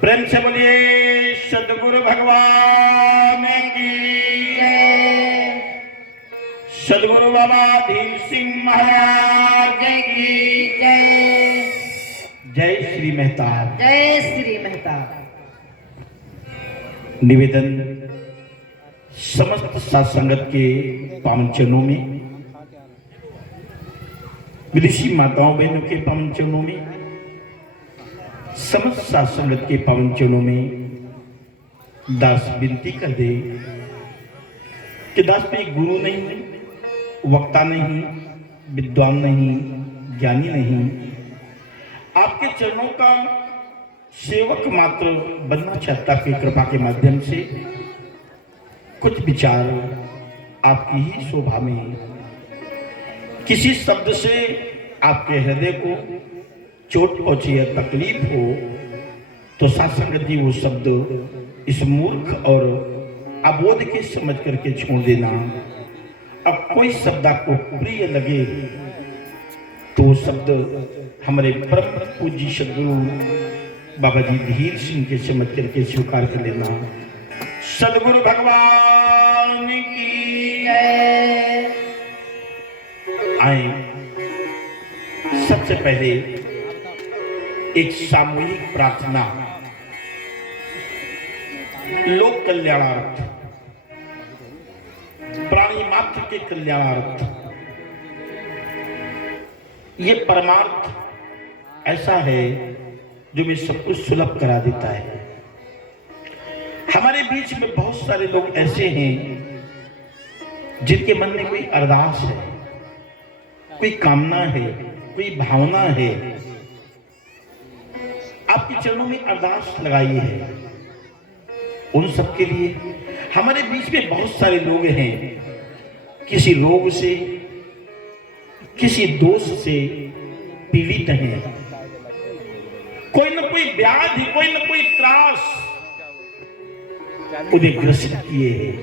प्रेम से बोलिए सदगुरु भगवान की जय। सदगुरु बाबा धीम सिंह महाराज की जय। जय श्री मेहताब। जय श्री मेहताब। निवेदन समस्त सत्संगत के पावन चरणों में, विदेशी माताओं बहनों के पावन चरणों में, समस्त सत्संगत के पावन चरणों में दास विनती कर दे कि दास पे गुरु नहीं, वक्ता नहीं, विद्वान नहीं, ज्ञानी नहीं, आपके चरणों का सेवक मात्र बनना चाहता कि कृपा के माध्यम से कुछ विचार आपकी ही शोभा में, किसी शब्द से आपके हृदय को चोट पहुंची या तकलीफ हो तो सत्संगत जी वो शब्द इस मूर्ख और अबोध के समझ करके छोड़ देना। अब कोई शब्द आपको प्रिय लगे तो वो शब्द हमारे परम पूज्य सदगुरु बाबा जी धीर सिंह के समझ करके स्वीकार कर लेना। सदगुरु भगवान की जय। आए सबसे पहले एक सामूहिक प्रार्थना लोक कल्याणार्थ, प्राणी मात्र के कल्याणार्थ। ये परमार्थ ऐसा है जो में सब कुछ सुलभ करा देता है। हमारे बीच में बहुत सारे लोग ऐसे हैं जिनके मन में कोई अरदास है, कोई कामना है, कोई भावना है, आपके चरणों में अरदास लगाई है। उन सबके लिए हमारे बीच में बहुत सारे लोग हैं, किसी रोग से, किसी दोष से पीड़ित हैं, कोई न कोई व्याधि, कोई न कोई त्रास उन्हें ग्रसित किए हैं।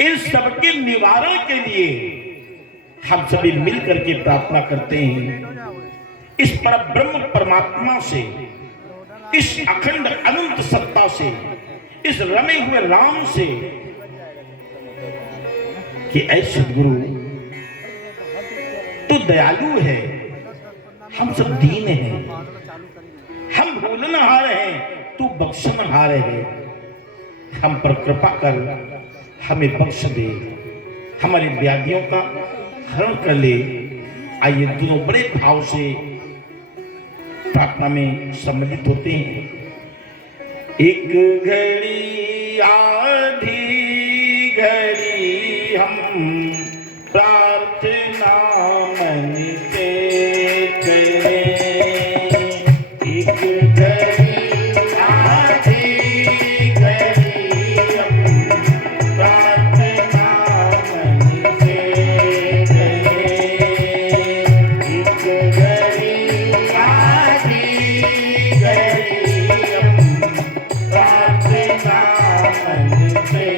इन सबके निवारण के लिए हम सभी मिलकर के प्रार्थना करते हैं इस परब्रह्म परमात्मा से, इस अखंड अनंत सत्ता से, इस रमे हुए राम से कि ऐ सद्गुरु तू दयालु है, हम सब दीन हैं, हम भूलनहार हैं, तू बख्शनहार है, हम पर कृपा कर, हमें बख्श दे, हमारी व्याधियों का हरण कर ले। आइए दोनों बड़े भाव से प्रार्थना में सम्मिलित होते हैं। एक घड़ी आधी घड़ी हम प्रार्थना मन से करें। एक घड़ी आधी घड़ी हम प्रार्थना मन से करें। एक घड़ी आधी घड़ी हम प्रार्थना मन से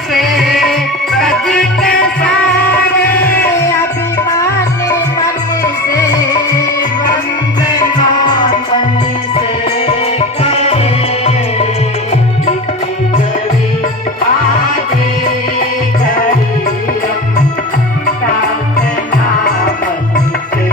से तज के सारे अभिमान मन से वंदना मन से करे आगे घड़ी प्रार्थना मन से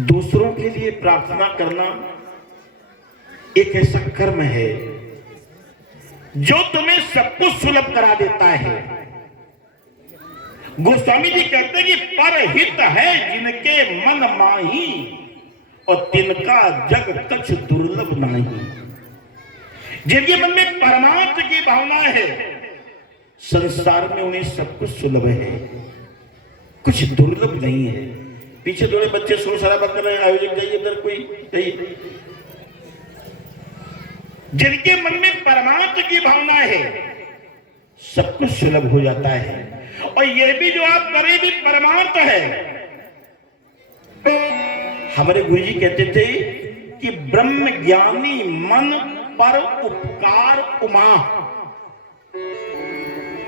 दूसरों के लिए प्रार्थना करना एक ऐसा कर्म है जो तुम्हें सब कुछ सुलभ करा देता है। गोस्वामी जी कहते हैं कि परहित है जिनके मन माही और तिनका जग कछ दुर्लभ नहीं। जिनके मन में परमार्थ की भावना है, संसार में उन्हें सब कुछ सुलभ है, कुछ दुर्लभ नहीं है। पीछे थोड़े बच्चे शोर शराबा कर रहे हैं, आयोजक जाइए इधर, कोई जाइए। जिनके मन में परमार्थ की भावना है, सब कुछ सुलभ हो जाता है। और यह भी जो आप करें भी परमार्थ है। हमारे गुरु जी कहते थे कि ब्रह्म ज्ञानी मन पर उपकार उमा।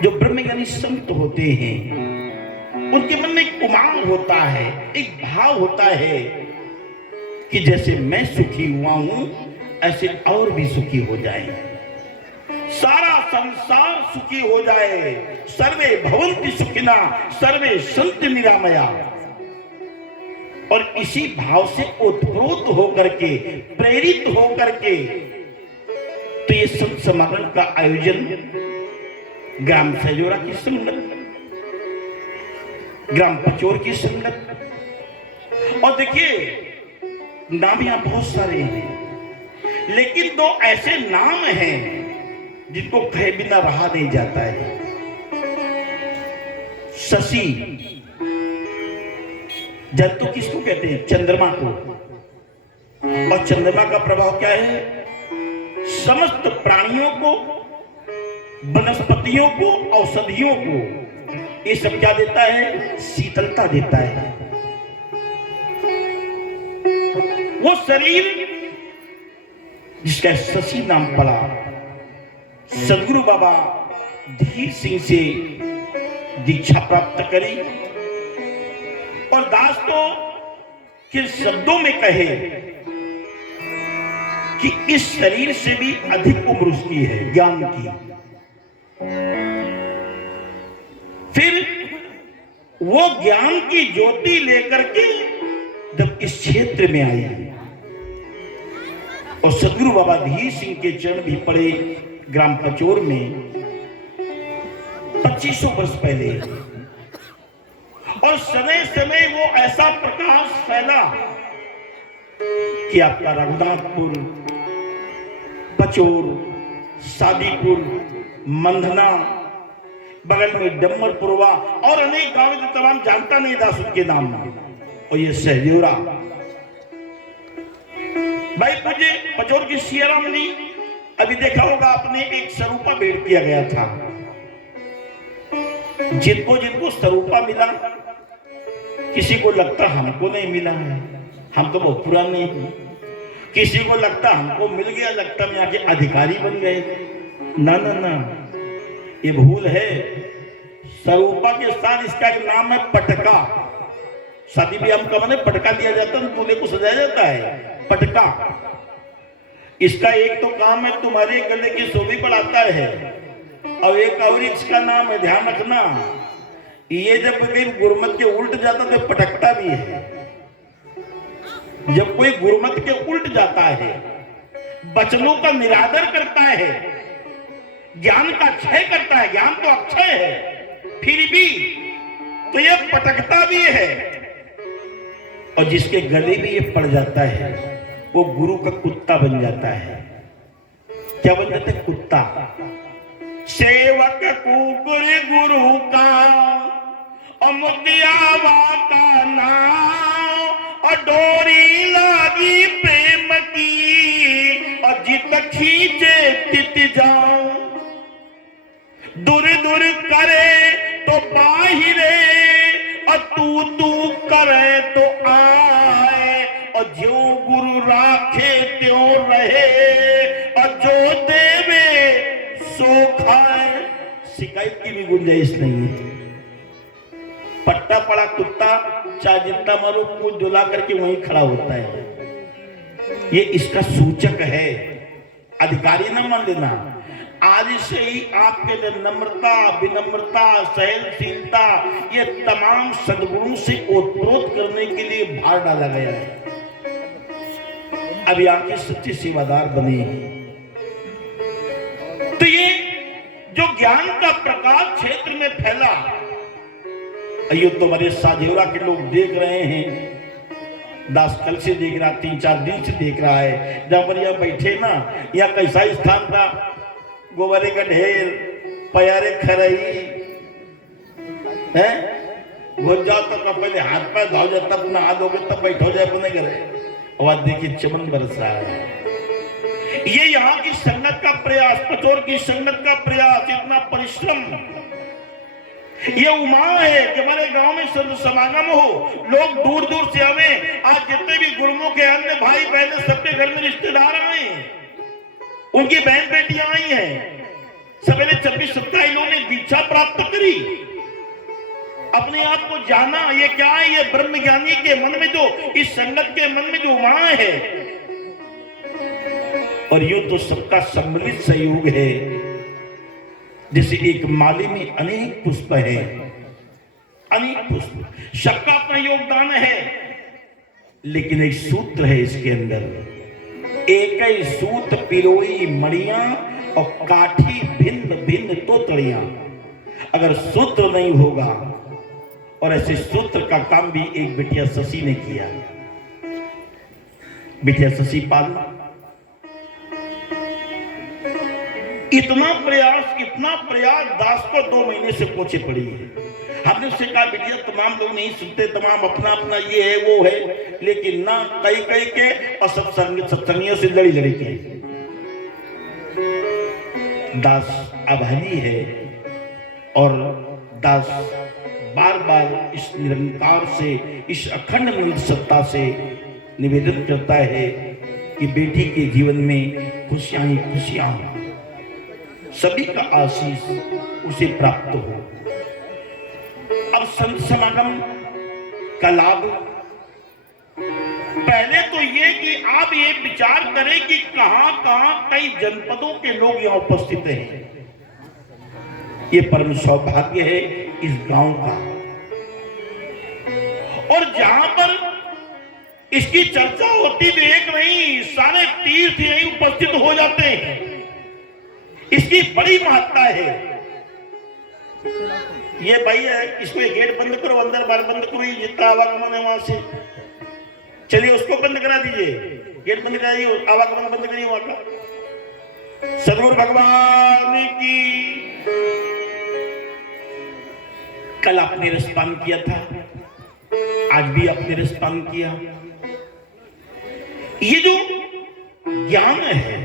जो ब्रह्म ज्ञानी संत होते हैं उनके मन में एक उमंग होता है, एक भाव होता है कि जैसे मैं सुखी हुआ हूं ऐसे और भी सुखी हो जाए, सारा संसार सुखी हो जाए। सर्वे भवन्ति सुखिना सर्वे सन्ति निरामया। और इसी भाव से उत्प्रोत होकर के, प्रेरित होकर के तो ये संत समागम का आयोजन ग्राम सैजोरा की संगत, ग्राम पचोर की संगत, और देखिए नाम यहां बहुत सारे हैं, लेकिन दो ऐसे नाम हैं जिनको कहे बिना रहा नहीं जाता है। शशि, जंतु किसको कहते हैं? चंद्रमा को। और चंद्रमा का प्रभाव क्या है? समस्त प्राणियों को, वनस्पतियों को, औषधियों को ये सब क्या देता है? शीतलता देता है। वो शरीर जिसका शशि नाम पड़ा, सदगुरु बाबा धीर सिंह से दीक्षा प्राप्त करी और दास तो किन शब्दों में कहे कि इस शरीर से भी अधिक उम्र उसकी है, ज्ञान की। फिर वो ज्ञान की ज्योति लेकर के जब इस क्षेत्र में आई और सदगुरु बाबा धीर सिंह के चरण भी पड़े ग्राम पचोर में 2500 वर्ष पहले, और समय समय वो ऐसा प्रकाश फैला कि आपका रघुनाथपुर, पचोर, सादीपुर, मंधना, बगल में डम्मरपुरवा और अनेक गांव जो तमाम जानता नहीं दास उनके नाम। और ये सहदेवरा भाई पूजे पचोर की सियारामनी अभी देखा होगा आपने, एक स्वरूपा भेंट किया गया था। जिनको जिनको स्वरूपा मिला, किसी को लगता हमको नहीं मिला है, हम तो बहुत पुराने हैं। किसी को लगता हमको मिल गया, लगता हम यहाँ के अधिकारी बन गए। ना ना ना, ये भूल है। स्वरूपा के साथ इसका एक नाम है पटका। शादी ब्याह का मैंने पटका दिया जाता है, दूल्हे को सजाया जाता है, पटका। इसका एक तो काम है तुम्हारे गले की शोभी बढ़ाता है, और एक और इसका नाम है, ध्यान रखना, ये जब कहीं गुरमत के उल्ट जाता तो पटकता भी है। जब कोई गुरमत के उल्ट जाता है, वचनों का निरादर करता है, ज्ञान का क्षय करता है, ज्ञान तो अक्षय है, फिर भी तो ये पटकता भी है। और जिसके गले में ये पड़ जाता है वो गुरु का कुत्ता बन जाता है। क्या बन जाता है? कुत्ता। सेवक कुकुर गुरु का और मुदियावा का नाम, और डोरी लागी प्रेम की, और जित खींचे तित जाओ। दूर दूर करे तो बाहिरे, और तू तू करे तो आए, और जो गुरु राखे त्यों रहे, और जो देवे सो खाए। शिकायत की भी गुंजाइश नहीं है। पट्टा पड़ा कुत्ता चाहे जितना मारो कूद डुला करके वहीं खड़ा होता है। ये इसका सूचक है, अधिकारी ना मान लेना। आज से ही आपके लिए नम्रता, विनम्रता, सहनशीलता, ये तमाम सद्गुणों से ओतप्रोत करने के लिए भार डाला गया है। अभी आपके सच्चे सेवादार बने। तो ये जो ज्ञान का प्रकाश क्षेत्र में फैला, अयो तुम्हारे साधेवरा के लोग देख रहे हैं। दास कल से देख रहा, 3-4 दिन से देख रहा है। जब पर यहाँ बैठे ना, यहाँ कैसा स्थान था, गोबरे का ढेर, प्यारे खरई है, घुस जाओ तो पहले हाथ पैर धो जाए, तब ना हाथ धोगे तब बैठो जाए अपने घरे। और देखिए चमन बरसा है। ये यहाँ की संगत का प्रयास, पचोर की संगत का प्रयास, इतना परिश्रम। ये उमा है कि हमारे गांव में संत समागम हो, लोग दूर दूर से आवे। आज जितने भी गुरुमुख के अन्य भाई बहन सबके घर में रिश्तेदार आए, उनकी बहन बेटियां आई हैं। सवेरे 26-27 लोगों ने दीक्षा प्राप्त करी, अपने आप को जाना। ये क्या है? ये ब्रह्म ज्ञानी के मन में जो, इस संगत के मन में जो उमा है। और यूं तो सबका सम्मिलित सहयोग है। जैसे एक माली में अनेक पुष्प है, अनेक पुष्प, सबका अपना योगदान है, लेकिन एक सूत्र है इसके अंदर। एक ही सूत पिरोई मणियां, और काठी भिन्न भिन्न तोतड़ियां। अगर सूत्र नहीं होगा, और ऐसे सूत्र का काम भी एक बिटिया शशि ने किया। बिटिया शशि पाल इतना प्रयास दास को 2 महीने से पोछे पड़ी है। हमने उससे कहा, बिटिया तुम तमाम लोग नहीं सुनते, तमाम अपना अपना ये है वो है, लेकिन ना कई कई के और सत्संगियों से लड़ी लड़ी के। दास आभारी है और दास बार बार इस निरंकार से, इस अखंड अनंत सत्ता से निवेदन करता है कि बेटी के जीवन में खुशियां ही खुशियां, सभी का आशीष उसे प्राप्त हो। अब संत समागम का लाभ, पहले तो ये कि आप ये विचार करें कि कहां कहां कई जनपदों के लोग यहां उपस्थित हैं। ये परम सौभाग्य है इस गांव का, और जहां पर इसकी चर्चा होती तो एक नहीं सारे तीर्थ यहीं उपस्थित हो जाते हैं। इसकी बड़ी महत्ता है। ये भाई है, इसमें गेट बंद करो, अंदर बाहर बंद करो, ये जितना आवागमन है वहां से, चलिए उसको बंद करा दीजिए, गेट बंद करा दीजिए, आवागमन बंद करिए वहां का। सदगुरु भगवान की। कल आपने रसपान किया था, आज भी आपने रसपान किया। ये जो ज्ञान है,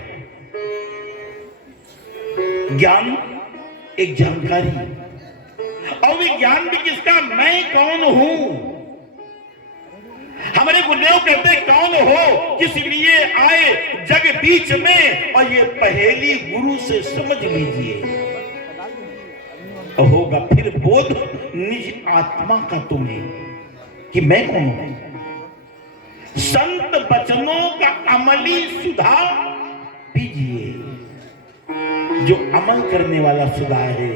ज्ञान एक जानकारी, और ये ज्ञान भी किसका, मैं कौन हूं। हमारे गुरुदेव कहते कौन हो किस लिए आए जग बीच में, और ये पहेली गुरु से समझ लीजिए, होगा फिर बोध निज आत्मा का तुम्हें कि मैं कौन हूं। संत वचनों का अमली सुधा पीजिए, जो अमल करने वाला सुधा है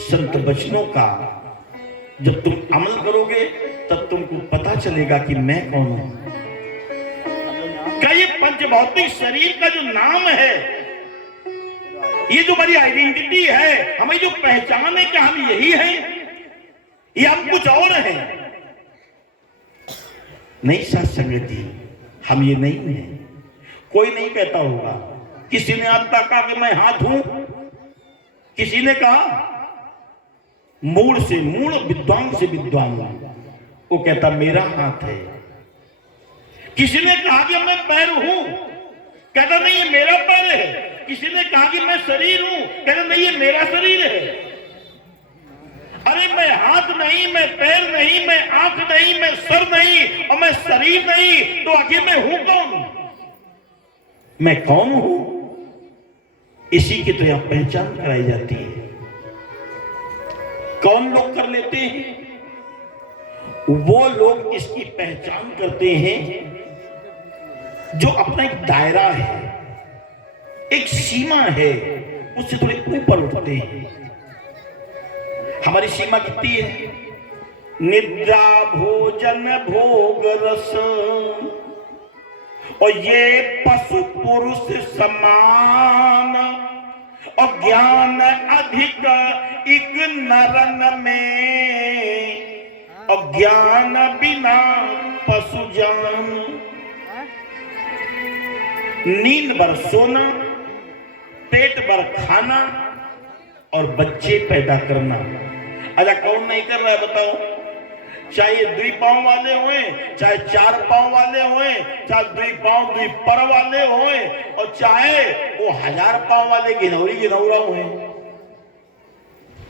संत वचनों का। जब तुम अमल करोगे तब तुमको पता चलेगा कि मैं कौन हूं। क्या ये पंचभौतिक शरीर का जो नाम है, ये जो हमारी आइडेंटिटी है, हमें जो पहचान है, क्या हम यही हैं या हम कुछ और हैं? नहीं साथ संगति, हम ये नहीं है। कोई नहीं कहता होगा, किसी ने आज तक कहा कि मैं हाथ हूं, किसी ने कहा मूल से मूल, विद्वान से विद्वान, वो कहता मेरा हाथ है। किसी ने कहा कि मैं पैर हूं, कहता नहीं ये मेरा पैर है। किसी ने कहा कि मैं शरीर हूं, कहता नहीं ये मेरा शरीर है। अरे मैं हाथ नहीं, मैं पैर नहीं, मैं आंख नहीं, मैं सर नहीं, और मैं शरीर नहीं, तो आखिर मैं हूं कौन? मैं कौन हूं? इसी की तो यहां पहचान कराई जाती है। कौन लोग कर लेते हैं? वो लोग इसकी पहचान करते हैं जो अपना एक दायरा है, एक सीमा है, उससे थोड़े ऊपर उठते हैं। हमारी सीमा कितनी है? निद्रा भोजन भोग रस, और ये पशु पुरुष समान, और ज्ञान अधिक एक नरन में, और ज्ञान बिना पशु जान। नींद भर सोना, पेट भर खाना, और बच्चे पैदा करना। अच्छा कौन नहीं कर रहा है बताओ? चाहे दुई पांव वाले होए, चाहे चार पांव वाले होए, चाहे दुई पांव दुई पर वाले होए, और चाहे वो 1000 पांव वाले गिनौरी गिनौरा होए,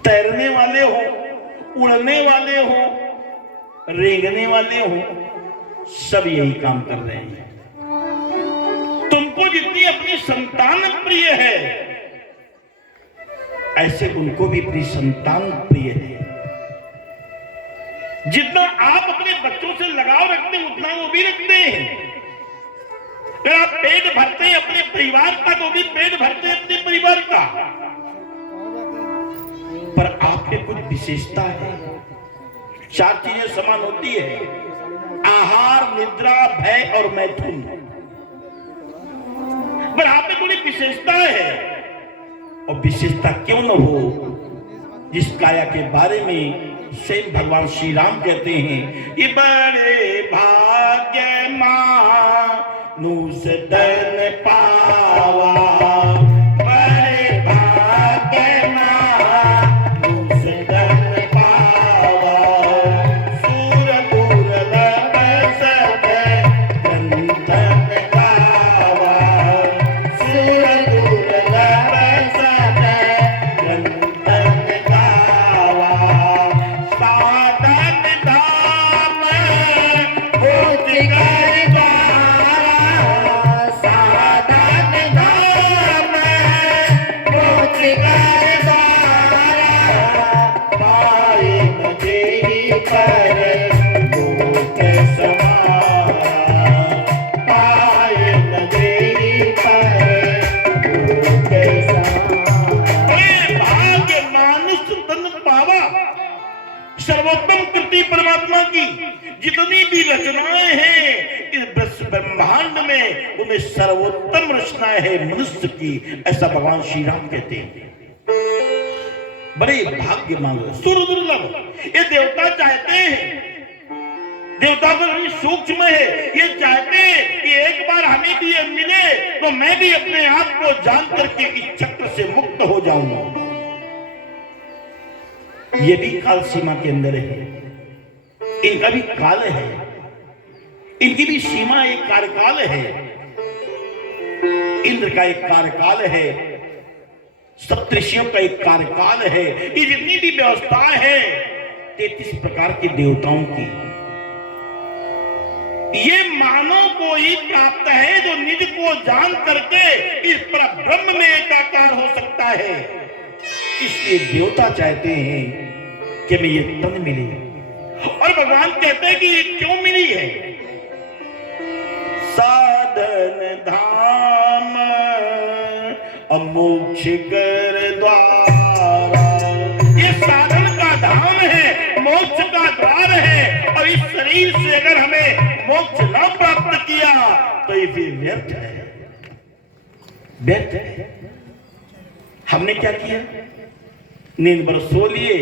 तैरने वाले हो, उड़ने वाले हो, रेंगने वाले हो, सब यही काम कर रहे हैं। तुमको जितनी अपनी संतान प्रिय है, ऐसे उनको भी अपनी संतान प्रिय है। जितना आप अपने बच्चों से लगाव रखते हैं, उतना वो भी रखते हैं। अगर आप पेट भरते हैं अपने परिवार का, तो भी पेट भरते हैं अपने परिवार का। पर आप में कुछ विशेषता है। 4 चीजें समान होती है: आहार, निद्रा, भय और मैथुन। पर आप में थोड़ी विशेषता है, और विशेषता क्यों न हो, जिस काया के बारे में स्वयं भगवान श्री राम कहते हैं, ये बड़े भाग्य मानुष धन पावा, बड़े भाग्य मानुष धन पावा, रचनाएं हैं इस ब्रह्मांड में, उनमें सर्वोत्तम रचनाएं है मनुष्य की, ऐसा भगवान श्री राम कहते हैं। बड़े भाग्य मांगो सुरदुर्लभ, ये देवता चाहते हैं, देवता तो बड़ी सूक्ष्म है, ये चाहते हैं कि एक बार हमें भी ये मिले तो मैं भी अपने आप को जान करके इस चक्र से मुक्त हो जाऊंगा। ये भी काल सीमा के अंदर है, इनका भी काल है, इनकी भी सीमा एक कार्यकाल है। इंद्र का एक कार्यकाल है, सप्तऋषियों का एक कार्यकाल है, ये जितनी भी व्यवस्था है 33 प्रकार के देवताओं की, ये मानव को ही प्राप्त है जो निज को जान करके इस पर ब्रह्म में एकाकार हो सकता है। इसलिए देवता चाहते हैं कि मैं ये तन मिली, और भगवान कहते हैं कि ये क्यों मिली है। साधन धाम अमोक्ष कर द्वारा, ये साधन का धाम है, मोक्ष का द्वार है, और इस शरीर से अगर हमें मोक्ष न प्राप्त किया तो ये फिर व्यर्थ है, व्यर्थ है। हमने क्या किया, नींद भर सो लिए,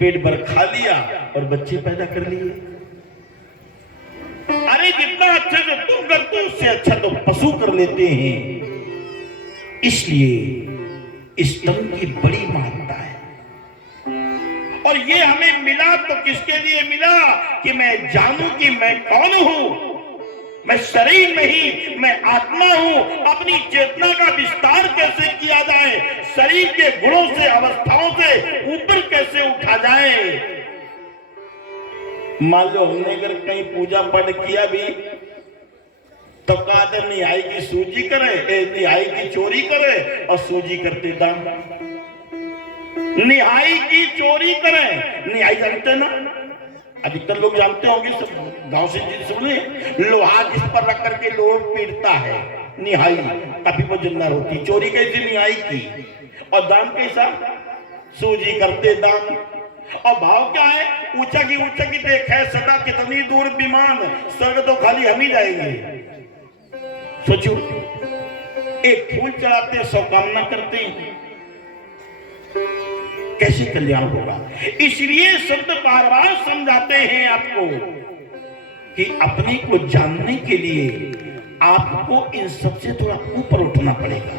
पेट भर खा लिया और बच्चे पैदा कर लिए। अरे जितना अच्छा जो तुम करते हो उससे अच्छा तो पशु कर लेते हैं। इसलिए इस तन की बड़ी महत्ता है, और ये हमें मिला तो किसके लिए मिला कि मैं जानूं कि मैं कौन हूं, मैं शरीर नहीं, मैं आत्मा हूं। अपनी चेतना का विस्तार कैसे किया जाए, शरीर के गुणों से, अवस्थाओं से ऊपर कैसे उठा जाए। मान लो हमने अगर कहीं पूजा पाठ किया भी तो कहते निहाई की सूजी करे, निहाई की चोरी करे और सूजी करते दाम। निहाई की चोरी करें, निहाई जानते ना, अधिकतर लोग जानते होंगे, सब गांव से सुने, लोहा जिस पर रख करके लोग पीटता है, निहाई, तभी वो जिंदा होती। चोरी कैसी, निहाई की, और दाम कैसा, सूजी करते दाम। और भाव क्या है, ऊंचा की देखे सदा कितनी दूर विमान, स्वर्ग तो खाली हम ही जाएंगे। सोचो, एक फूल चढ़ाते 100 कामना करते हैं, कैसे कल्याण होगा। इसलिए शब्द बार बार समझाते हैं आपको कि अपने को जानने के लिए आपको इन सबसे थोड़ा ऊपर उठना पड़ेगा।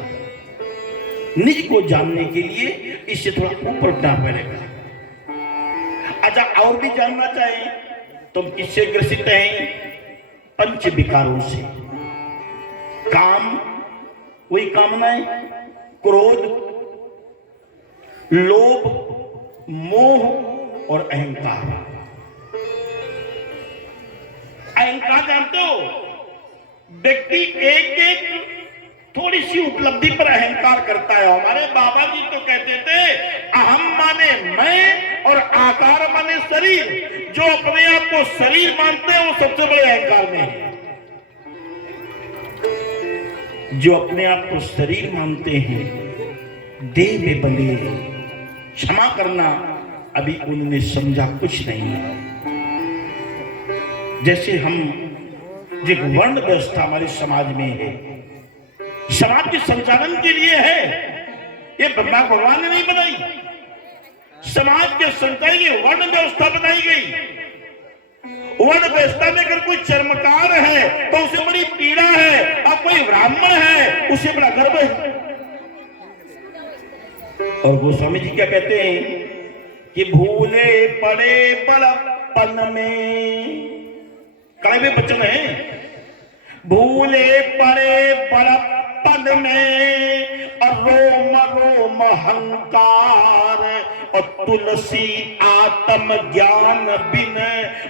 निज को जानने के लिए इससे थोड़ा ऊपर उठना पड़ेगा। अच्छा, और भी जानना चाहें तो किससे ग्रसित हैं, पंच विकारों से। काम, वही कामनाएं, क्रोध, लोभ, मोह और अहंकार। अहंकार जानते हो, व्यक्ति एक एक थोड़ी सी उपलब्धि पर अहंकार करता है। हमारे बाबा जी तो कहते थे, अहम माने मैं और आकार माने शरीर। जो अपने आप को शरीर मानते हैं वो सबसे बड़े अहंकार में है। जो अपने आप को शरीर मानते हैं, देह में बंधे, क्षमा करना अभी उन्होंने समझा कुछ नहीं है। जैसे हम जो वर्ण व्यवस्था हमारे समाज में है, समाज के संचालन के लिए है, ये ब्रह्मा भगवान ने नहीं बनाई। समाज के संचालन की वर्ण व्यवस्था बनाई गई। वर्ण व्यवस्था में अगर कोई चर्मकार है तो उसे बड़ी पीड़ा है, और कोई ब्राह्मण है उसे बड़ा गर्व है। और गोस्वामी जी क्या कहते हैं कि भूले पड़े बड़प्पन में, कड़वे वचन है, भूले पड़े बड़प्पन में और रोम रोम अहंकार, और तुलसी आत्म ज्ञान बिन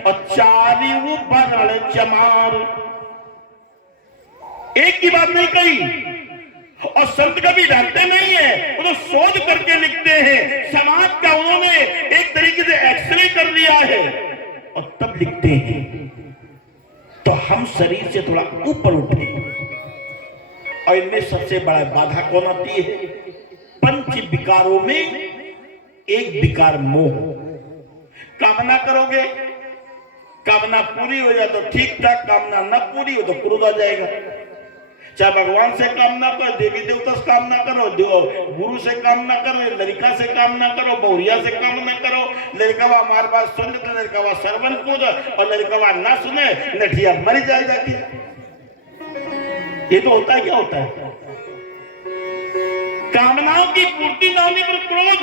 और चारिऊ बरड़ चमार। एक की बात नहीं कही, और संत कभी डांटते नहीं है, वो तो शोध करके लिखते हैं। समाज का उन्होंने एक तरीके से एक्सरे कर लिया है और तब लिखते हैं। तो हम शरीर से थोड़ा ऊपर उठे, और इनमें सबसे बड़ा बाधा कौन आती है, पंच विकारों में एक विकार मोह। कामना करोगे कामना पूरी हो जाए तो ठीक ठाक, कामना न पूरी हो तो क्रोध आ जाएगा। चाहे भगवान से काम ना करो, देवी देवता से काम ना करो, गुरु से काम ना करो, लड़का से काम ना करो, बहुरिया से काम ना करो। लड़का हमारे बात सुन ले तो लड़का सरवन कूद, और लड़का ना सुने नठिया मर जाए जाती। ये तो होता है, क्या होता है? कामनाओं की पूर्ति ना होने पर क्रोध,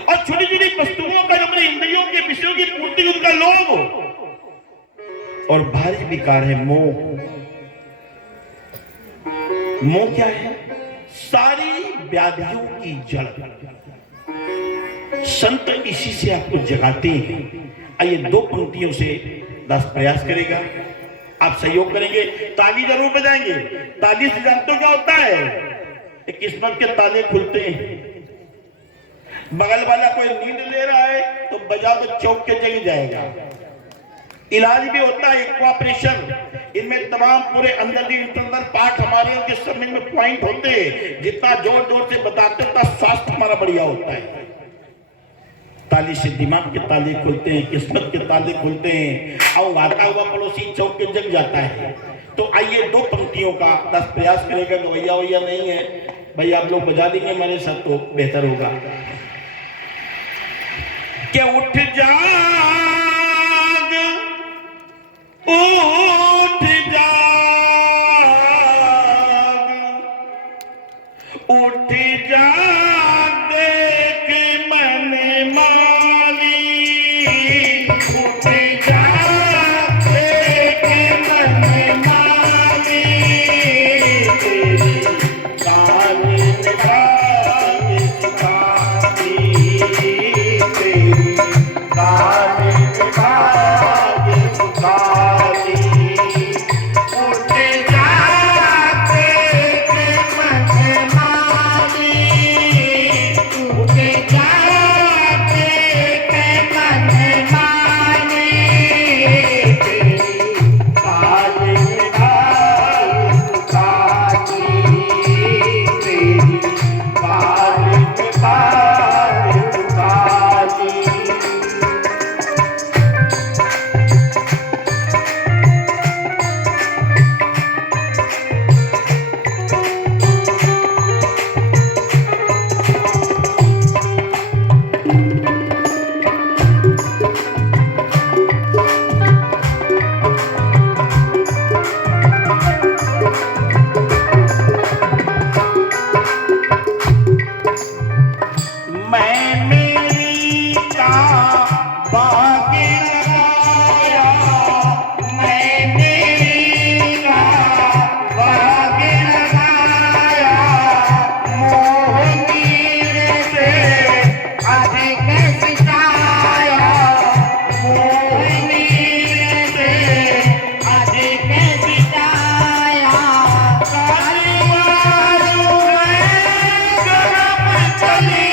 और छोटी छोटी वस्तुओं का, अपने इंद्रियों के विषयों की पूर्ति उनका लोभ, और भारी विकार है मोह। मोह क्या है? सारी व्याधियों की जड़। संत इसी से आपको जगाते हैं। आइए 2 पंक्तियों से दास प्रयास करेगा, आप सहयोग करेंगे, ताली जरूर बजाएंगे। ताली से जानते हो क्या होता है? एक किस्मत के ताले खुलते हैं। बगल वाला कोई नींद ले रहा है तो बजाओ तो चौक के जग जाएगा। इलाज भी होता है, एक्वाप्रेशर, इनमें तमाम पूरे अंदर पार्ट हमारे उनके समझ में पॉइंट होते हैं। जितना जोर जोर से बताते उतना स्वास्थ्य हमारा बढ़िया होता है। ताली से दिमाग के ताले खुलते हैं, किस्मत के ताले खुलते हैं, और आता हुआ पड़ोसी चौक के जग जाता है। तो आइए 2 पंक्तियों का दास प्रयास करेगा। गवैया वैया नहीं है भाई, आप लोग बजा देंगे मेरे साथ तो बेहतर होगा। क्या उठ जाग, उठ जाग, उठ जाग, देख मन माली, उठ जाग, देख मन माली, तेरी कान निकाल सुखाती, तेरी कान निकाल सुखाती। उठ जाग, देख मन माली, उठ जाग, देख मन माली, तेरी कान निकाल सुखाती, तेरी कान निकाल सुखाती। मैं मेरी का बाग लगाया, मैं मेरी का बाग लगाया, मोहनीर से अधिक सिताया, मोहनीर से अधिक सिताया। कालीवारू में गरम चली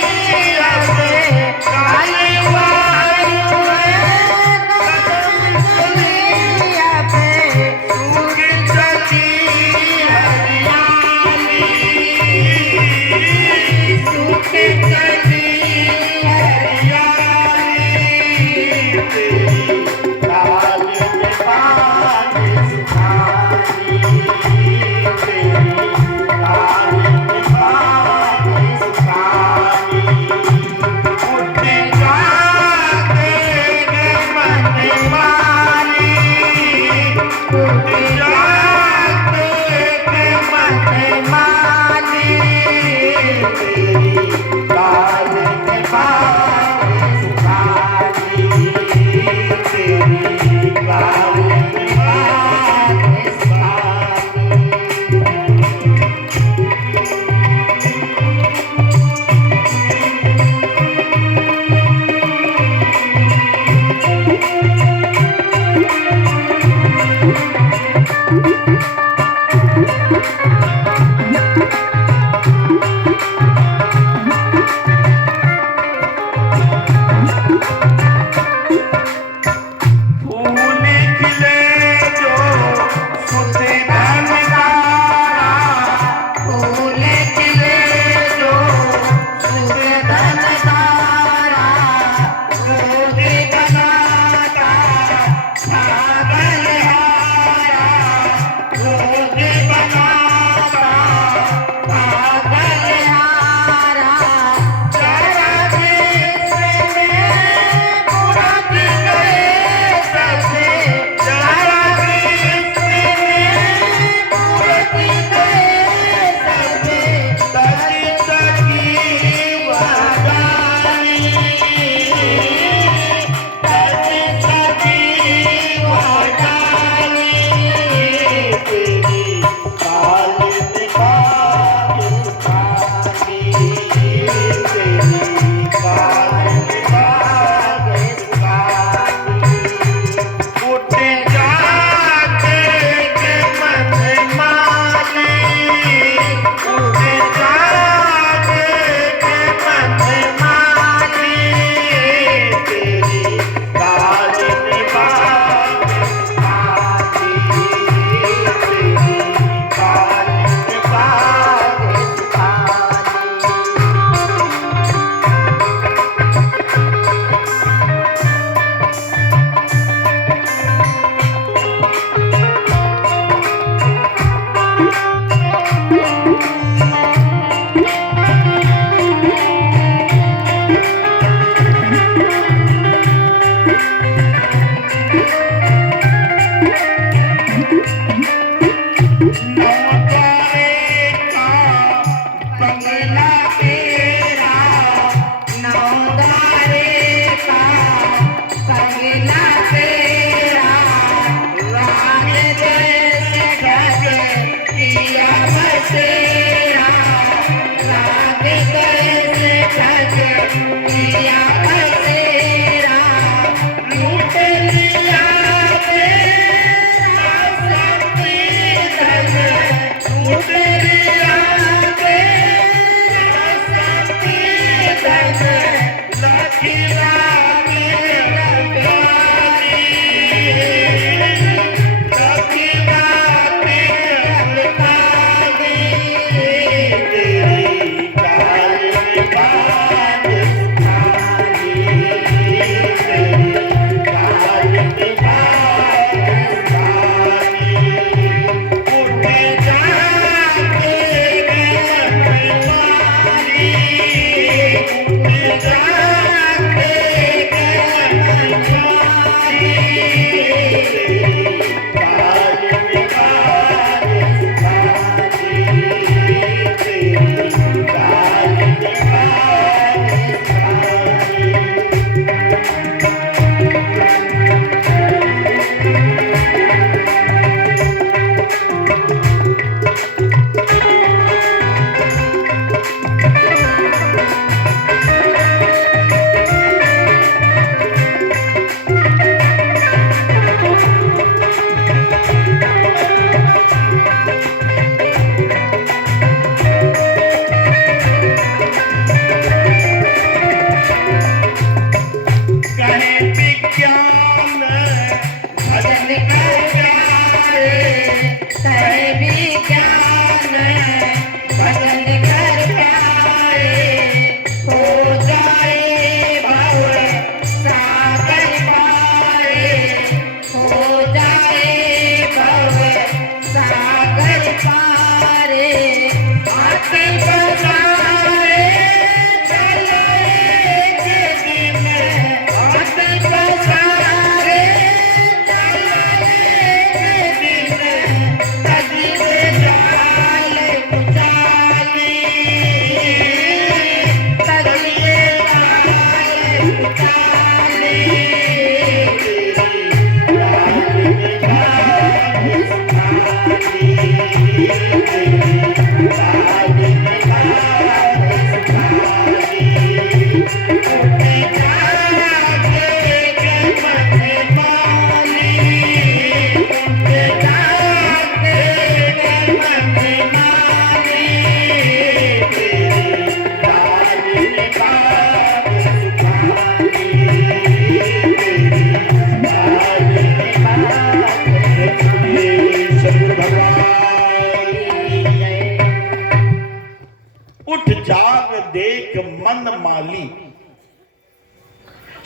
मन माली।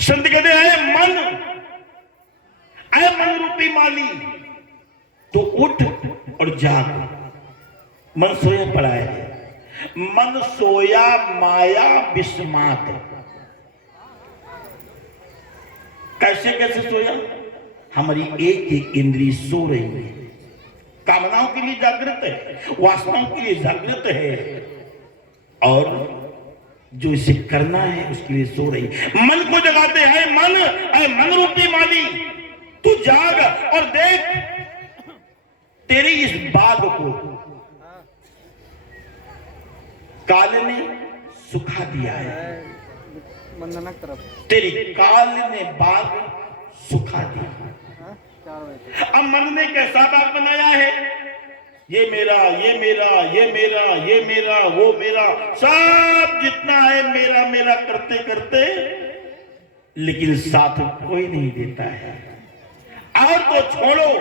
संत कहते हैं मन रूपी माली, तो उठ और जाग। मन सोया पड़ा है, मन सोया माया विस्मात। कैसे कैसे सोया? हमारी एक एक इंद्रिय सो रही है, कामनाओं के लिए जागृत है, वासनाओं के लिए जागृत है, और जो इसे करना है उसके लिए सो रही। मन को जगाते हैं मन रूपी माली, तू जाग और देख तेरी इस बाग को काल ने सुखा दिया है। तेरी काल ने बाग सुखा दिया। अब मन ने कैसा बाग बनाया है? ये मेरा, ये मेरा, ये मेरा, ये मेरा, वो मेरा, सब जितना है मेरा मेरा करते करते, लेकिन साथ कोई नहीं देता है। और तो छोड़ो,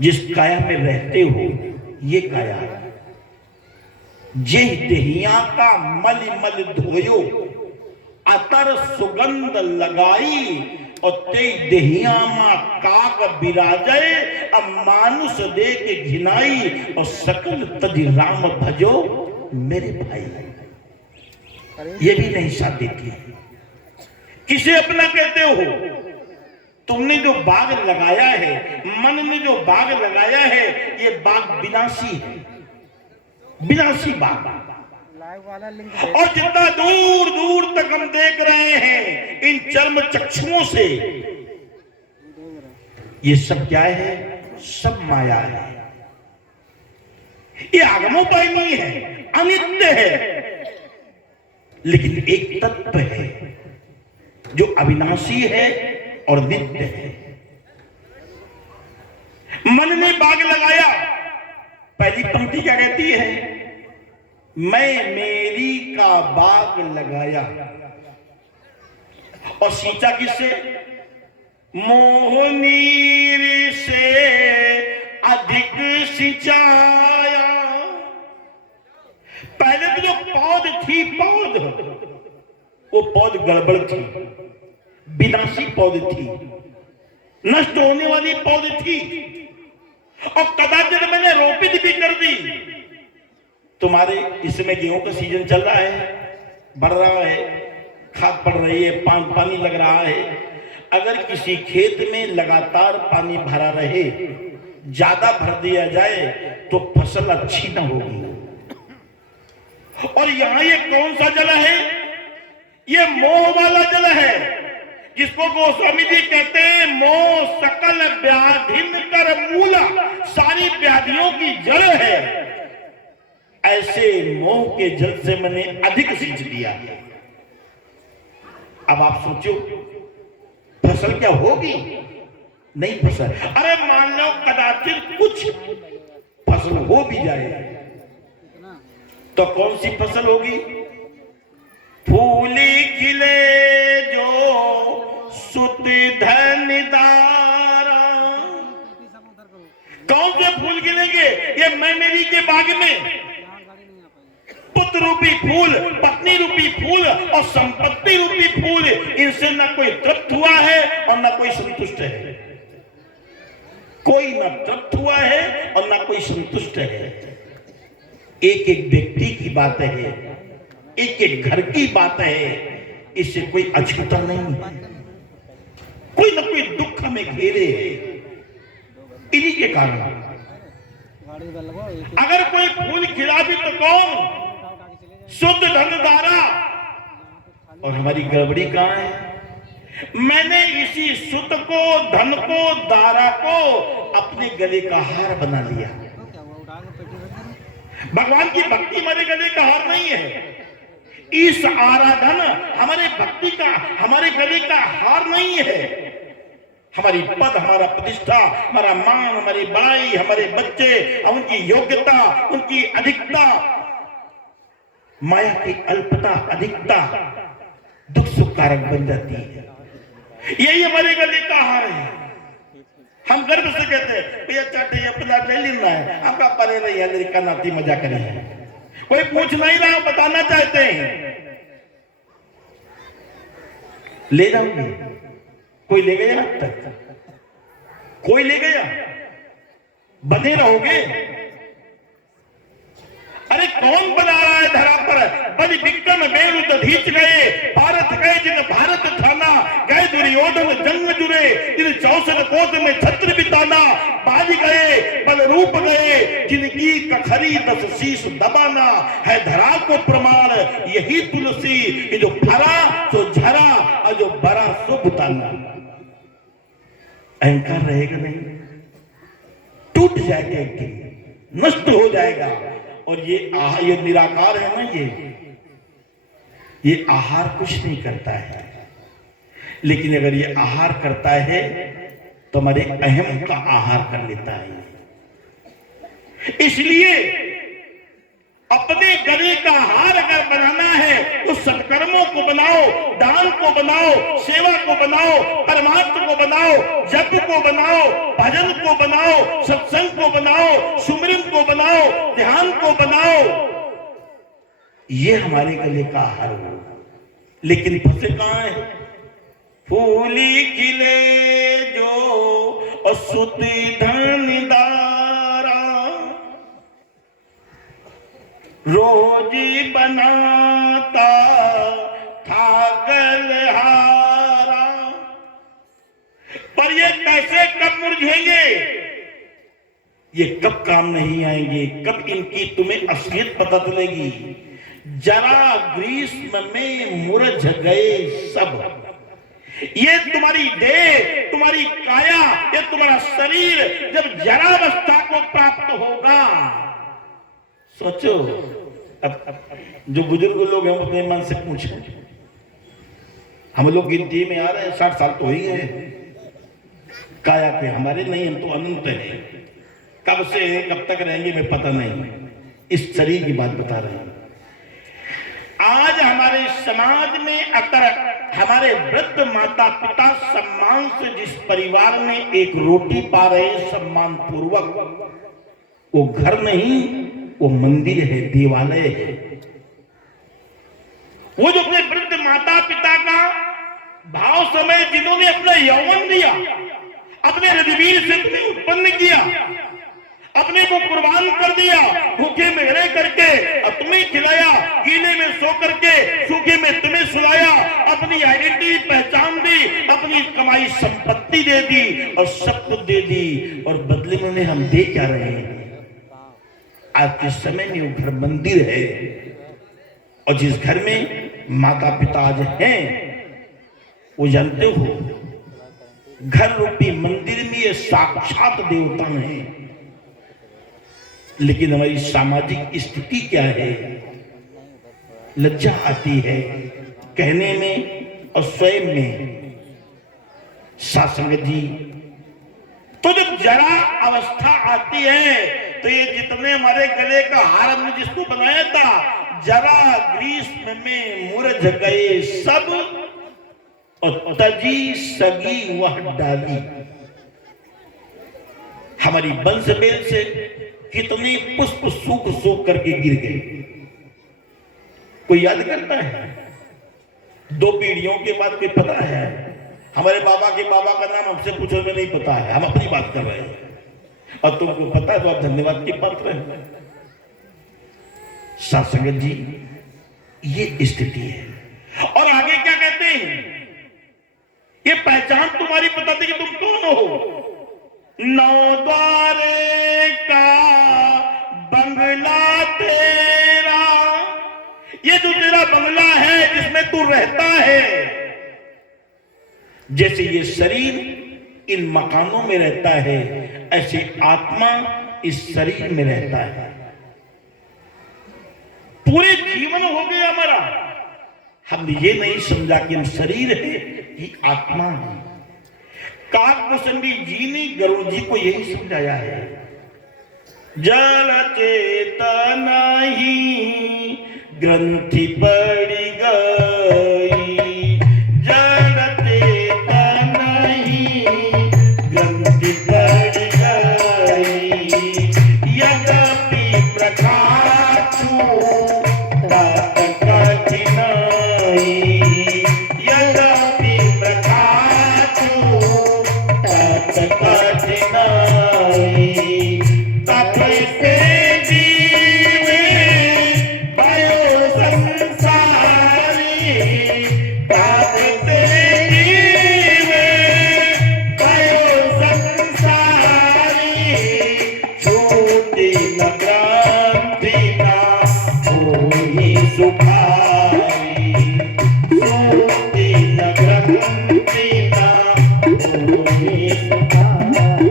जिस काया में रहते हो ये काया, जे देहिया का मल मल धोयो, अतर सुगंध लगाई, और ते देहिया मा काक बिराजे, अब मानुष दे के घिनाई और सकल तज राम भजो मेरे भाई। ये भी नहीं साथ देती। किसे अपना कहते हो? तुमने जो बाग लगाया है, मन ने जो बाग लगाया है, ये बाग विनाशी है, विनाशी बाग। और जितना दूर दूर तक हम देख रहे हैं इन चर्म चक्षुओं से, ये सब क्या है? सब माया है। ये आगमोपाय नहीं है, अनित्य है। लेकिन एक तत्व है जो अविनाशी है और नित्य है। मन ने बाग लगाया, पहली पंक्ति क्या कहती है? मैं मेरी का बाग लगाया। और सींचा किससे? मोह नीर से अधिक सिंचाया। पहले तो जो पौध थी, वो पौध गड़बड़ थी, विनाशी पौध थी, नष्ट होने वाली पौध थी। और कदाचित मैंने रोपित भी कर दी। तुम्हारे इसमें गेहूं का सीजन चल रहा है, बढ़ रहा है, खाद पड़ रही है, पानी लग रहा है। अगर किसी खेत में लगातार पानी भरा रहे, ज्यादा भर दिया जाए तो फसल अच्छी ना होगी। और यहां ये कौन सा जल है? ये मोह वाला जल है, जिसको गोस्वामी जी कहते हैं मोह सकल व्याधिन कर मूला। सारी व्याधियों की जड़ है। ऐसे मोह के जल से मैंने अधिक सींच दिया। अब आप सोचो फसल क्या होगी? नहीं फसल। अरे मान लो कदाचित कुछ फसल हो भी जाए तो कौन सी फसल होगी? फूली खिले जो सुत धन दारा। कौन से फूल खिलेंगे? ये मैं मेरी के बाग में पुत्र रूपी फूल, पत्नी रूपी फूल और संपत्ति रूपी फूल, इनसे ना कोई तृप्त हुआ है और ना कोई संतुष्ट है। कोई ना तृप्त हुआ है और ना कोई संतुष्ट है। एक एक व्यक्ति की बात है, एक एक घर की बात है। इससे कोई अछूता नहीं है। कोई ना कोई दुख हमें घेरे इन्हीं के कारण। अगर कोई फूल खिला भी तो कौन? शुद्ध धन दारा। और हमारी गड़बड़ी कहां है? मैंने इसी शुद्ध को, धन को, दारा को अपने गले का हार बना लिया। भगवान की भक्ति हमारे गले का हार नहीं है। इस आराधन हमारे भक्ति का, हमारे गले का हार नहीं है। हमारी पद, हमारा प्रतिष्ठा, हमारा मान, हमारी बड़ाई, हमारे बच्चे, उनकी योग्यता, उनकी अधिकता, माया की अल्पता, अधिकता दुख सुख कारक बन जाती है। यही हमारे गले का हार है। हम गर्व से कहते हैं भैया चाटे अपना ले लेना है, आपका परे नहीं है, लड़का नाती मजा करे। कोई पूछ नहीं रहा, बताना चाहते हैं ले जाऊंगे। कोई ले गया अब तक? कोई ले गया? बने रहोगे? अरे कौन बना रहा है धरा पर? बलि विक्रम बेरु दधीच गए, भारत गए जिन भारत थाना, गए दुर्योधन जंग जुरे, जिन 64 कोस में छत्र बिताना, बाज गए बल रूप गए, जिनकी कखरी 10 शीश दबाना, है धरा को प्रमाण यही तुलसी, ये जो फरा सो झरा और जो बरा सो बुताना। अहंकार रहेगा नहीं, टूट जाएगा, एक दिन नष्ट हो जाएगा। और ये निराकार है ना, ये आहार कुछ नहीं करता है। लेकिन अगर ये आहार करता है तो हमारे अहम का आहार कर लेता है। इसलिए अपने गले का हार अगर बनाना है तो सत्कर्मों को बनाओ, दान को बनाओ, सेवा को बनाओ, परमात्मा को बनाओ, जप को बनाओ, भजन को बनाओ, सत्संग को बनाओ, सुमिरन को बनाओ, ध्यान को बनाओ। ये हमारे गले का हार हो। लेकिन फंसे कहां है? फूली खिले जो और सुत धन रोजी बनाता था गलहारा, पर ये कैसे कब मुरझेंगे, ये कब काम नहीं आएंगे, कब इनकी तुम्हें असलियत पता चलेगी। जरा ग्रीष्म में मुरझ गए सब। ये तुम्हारी देह, तुम्हारी काया, ये तुम्हारा शरीर जब जरावस्था को प्राप्त होगा, सोचो। अब जो बुजुर्ग लोग हैं अपने मन से पूछें, हम लोग गिनती में आ रहे हैं, 60 साल तो हो ही गए काया के, हमारे नहीं, हम तो अनंत हैं। कब से हैं, कब तक रहेंगे मैं पता नहीं, इस शरीर की बात बता रहे हैं। आज हमारे समाज में अगर हमारे वृद्ध माता पिता सम्मान से जिस परिवार में एक रोटी पा रहे सम्मान पूर्वक, वो घर नहीं, वो मंदिर है, देवालय है। वो जो अपने वृद्ध माता पिता का भाव समय, जिन्होंने अपना यौवन दिया, अपने रजवीर से तुम्हें उत्पन्न किया, अपने को कुर्बान कर दिया, भूखे में रह करके अब तुम्हें खिलाया, गीले में सो करके सूखे में तुम्हें सुलाया, अपनी आइडेंटिटी पहचान दी, अपनी कमाई संपत्ति दे दी और सब कुछ दे दी, और बदले में उन्हें हम दे क्या रहे हैं। आज के समय में वो घर मंदिर है, और जिस घर में माता पिता आज हैं, वो जानते हो घर रूपी मंदिर में ये साक्षात देवता हैं। लेकिन हमारी सामाजिक स्थिति क्या है, लज्जा आती है कहने में और स्वयं में। सासंगत जी, तो जब जरा अवस्था आती है, तो ये जितने हमारे गले का हार हमने जिसको बनाया था, जरा ग्रीष्म में मुरझ गए सब, और तजी सगी वह डाली। हमारी बंस बेल से कितने पुष्प सूख सूख करके गिर गए, कोई याद करता है? 2 पीढ़ियों के बाद कोई पता है? हमारे बाबा के बाबा का नाम हमसे पूछोगे नहीं पता है, हम अपनी बात कर रहे हैं, और तुमको पता है तो आप धन्यवाद के पात्र हैं। सासंगत जी, ये स्थिति है। और आगे क्या कहते हैं, ये पहचान तुम्हारी बताती कि तुम कौन हो। 9 द्वारे का बंगला तेरा, ये जो तेरा बंगला है जिसमें तू रहता है, जैसे ये शरीर इन मकानों में रहता है, ऐसे आत्मा इस शरीर में रहता है। पूरे जीवन हो गया हमारा, हमने ये नहीं समझा कि हम शरीर है, ये आत्मा है। काकभूषणी जी ने गरुड़ जी को यही समझाया है, जल चेतन ही ग्रंथि पड़ गई, जल चेतन ही ग्रंथि पड़ गई, यद्यपि प्रकाशु तत् कठिनाई, यद्यपि प्रकाशु तत् कठिनाई, तप से जीवे भयो संसारी, तप से जीवे भयो संसारी, छूटी न क्रांति का कोई सुखारी, छूटी न क्रांति का कोई सुखारी।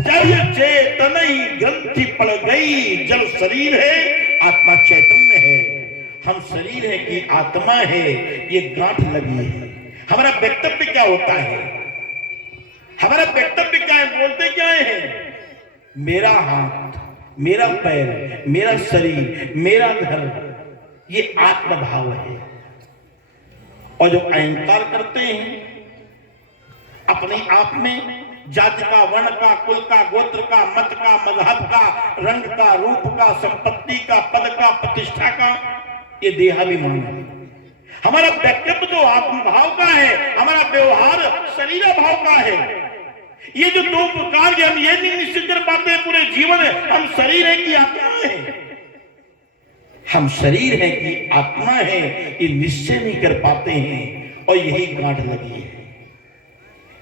जल चेतन ही ग्रंथि पड़ गई, जल शरीर है, आत्मा चैतन्य है। हम शरीर है कि आत्मा है, ये गांठ लगी है। हमारा वक्तव्य क्या होता है, हमारा वक्तव्य क्या है, बोलते क्या है? मेरा हाथ, मेरा पैर, मेरा शरीर, मेरा घर, ये आत्मभाव है। और जो अहंकार करते हैं अपने आप में, जाति का, वर्ण का, कुल का, गोत्र का, मत का, मजहब का, रंग का, रूप का, संपत्ति का, पद का, प्रतिष्ठा का, ये देहाभिमान है। हमारा व्यक्तित्व जो आत्मभाव का है, हमारा व्यवहार शरीर भाव का है। ये जो 2 प्रकार के, हम ये नहीं निश्चित कर पाते पूरे जीवन हम शरीर है कि आत्मा है। हम शरीर है कि आत्मा है ये निश्चय नहीं कर पाते हैं और यही गांठ लगी है।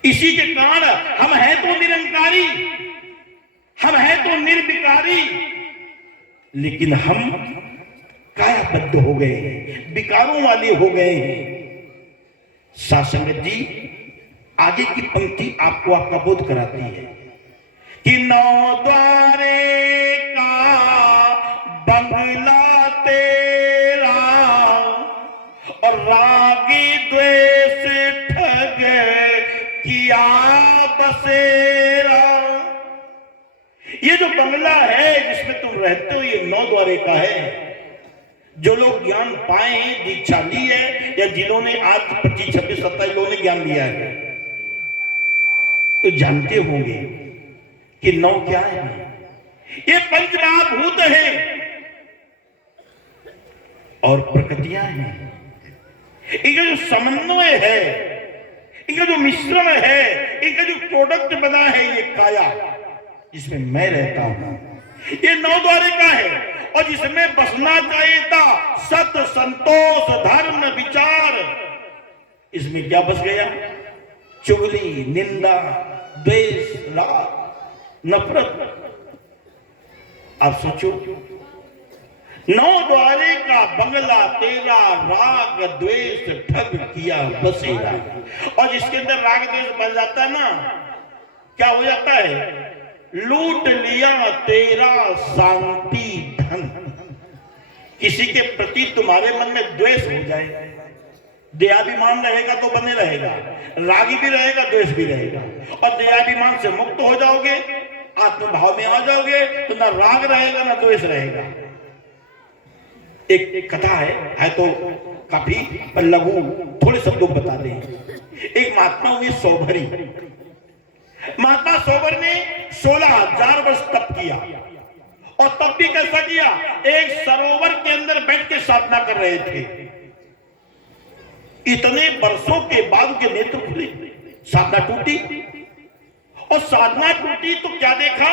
इसी के कारण हम है तो निरंकारी, हम है तो निर्विकारी, लेकिन हम कायाबद्ध हो गए हैं, विकारों वाले हो गए हैं। सासंगत जी आगे की पंक्ति आपको आपका बोध कराती है कि नौ द्वारे का बंगला तेरा और रागी द्वेष ठग किया बसेरा। ये जो बंगला है जिसमें तुम रहते हो ये 9 द्वारे का है। जो लोग ज्ञान पाए हैं, दीक्षा ली है, या जिन्होंने आज 25, 26, 27 लोगों ने ज्ञान लिया है, तो जानते होंगे कि 9 क्या है। ये पंच महाभूत है और प्रकृतियां हैं। इनका जो समन्वय है, इनका जो मिश्रण है, इनका जो प्रोडक्ट बना है, ये काया जिसमें मैं रहता हूं, ये 9 द्वारे का है। और जिसमें बसना चाहिए था सत, संतोष, धर्म, विचार, इसमें क्या बस गया? चुगली, निंदा, द्वेष, राग, नफरत। आप सोचो 9 द्वारे का बंगला तेरा राग द्वेष ठग किया बसेरा। और जिसके अंदर राग द्वेष बन जाता है ना, क्या हो जाता है? लूट लिया तेरा शांति धन। किसी के प्रति तुम्हारे मन में द्वेष हो जाए, दयाभिमान रहेगा तो बने रहेगा, रागी भी रहेगा, द्वेष भी रहेगा। और दयाभिमान से मुक्त हो जाओगे, आत्मभाव में आ जाओगे, तो ना राग रहेगा ना द्वेष रहेगा। एक कथा है तो काफी लघु, थोड़े शब्दों बता दें। एक महात्मा हुए सौभरी। महात्मा सौभर ने 16,000 वर्ष तप किया। और तब भी कैसा किया? एक सरोवर के अंदर बैठ के साधना कर रहे थे। इतने वर्षों के बाद के नेत्र खुले, साधना टूटी। और साधना टूटी तो क्या देखा?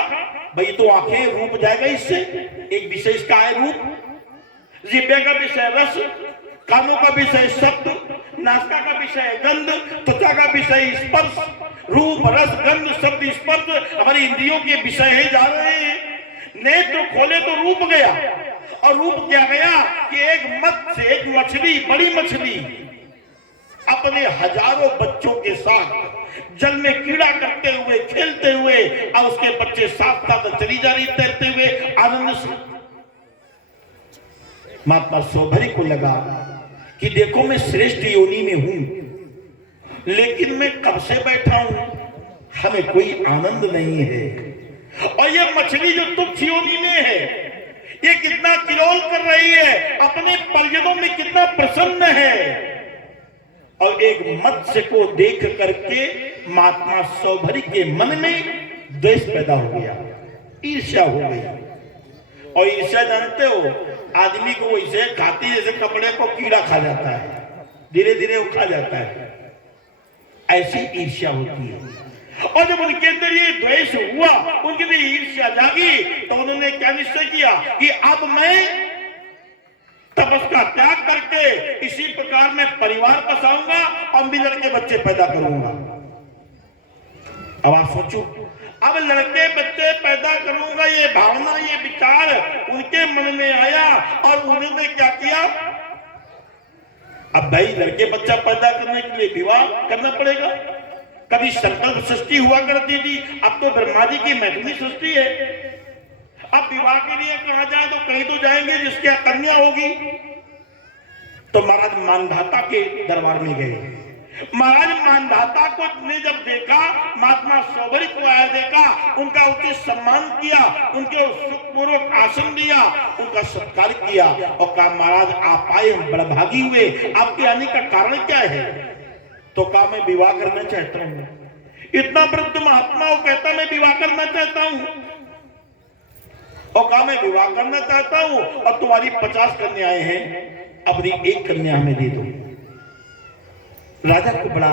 भाई तो आंखें रूप जाएगा इससे। एक विषय इसका है रूप, जिह्वा का विषय रस, कानों का विषय शब्द, नासिका का विषय गंध, त्वचा का विषय स्पर्श। रूप, रस, गंध, शब्द, स्पर्श हमारी इंद्रियों के विषय है जा रहे हैं। नेत्र खोले तो रूप गया। और रूप क्या गया कि एक मत्स्य, एक मछली, बड़ी मछली अपने हजारों बच्चों के साथ जल में कीड़ा करते हुए, खेलते हुए, और उसके बच्चे साथ साथ चली जा रही तैरते हुए आनंद से। महात्मा सौभरी को लगा कि देखो मैं श्रेष्ठ योनि में हूं, लेकिन मैं कब से बैठा हूं, हमें कोई आनंद नहीं है। और ये मछली जो तुच्छ योनि में है, ये कितना किलोल कर रही है, अपने परिजनों में कितना प्रसन्न है। और एक मत्स्य को देख करके महात्मा सौभरी के मन में द्वेष पैदा हो गया, ईर्ष्या हो गई। और ईर्ष्या जानते हो, आदमी को वैसे खाती जैसे कपड़े को कीड़ा खा जाता है, धीरे धीरे वो खा जाता है, ऐसी ईर्ष्या होती है। और जब उनके अंदर ये द्वेष हुआ, उनके अंदर ईर्ष्या जागी, तो उन्होंने क्या निश्चय किया कि अब मैं तपस्या त्याग करके इसी प्रकार मैं परिवार बसाऊंगा और भी लड़के बच्चे पैदा करूंगा। अब आप सोचो, अब लड़के बच्चे पैदा करूंगा, ये भावना, ये विचार उनके मन में आया और उन्होंने क्या किया? अब भाई लड़के बच्चा पैदा करने के लिए विवाह करना पड़ेगा। कभी संकल्प सृष्टि हुआ करती थी, अब तो ब्रह्मा जी की मैथिली सृष्टि है। अब विवाह के लिए कहा जाए तो कहीं तो जाएंगे जिसकी कन्या होगी। तो महाराज मानधाता के दरबार में गए। महाराज मानधाता को ने जब देखा, महात्मा सौभरी को आया देखा, उनका उचित सम्मान किया, उनके सुखपूर्वक आसन दिया, उनका सत्कार किया और कहा महाराज आप आए, हम बड़भागी हुए, आपके आने का कारण क्या है? तो कहा मैं विवाह करना चाहता हूं। इतना वृद्ध महात्मा वो कहता मैं विवाह करना चाहता हूं। और कहा मैं विवाह करना चाहता हूं और तुम्हारी 50 कन्याएं हैं, अपनी एक कन्या हमें दे दो। राजा को बड़ा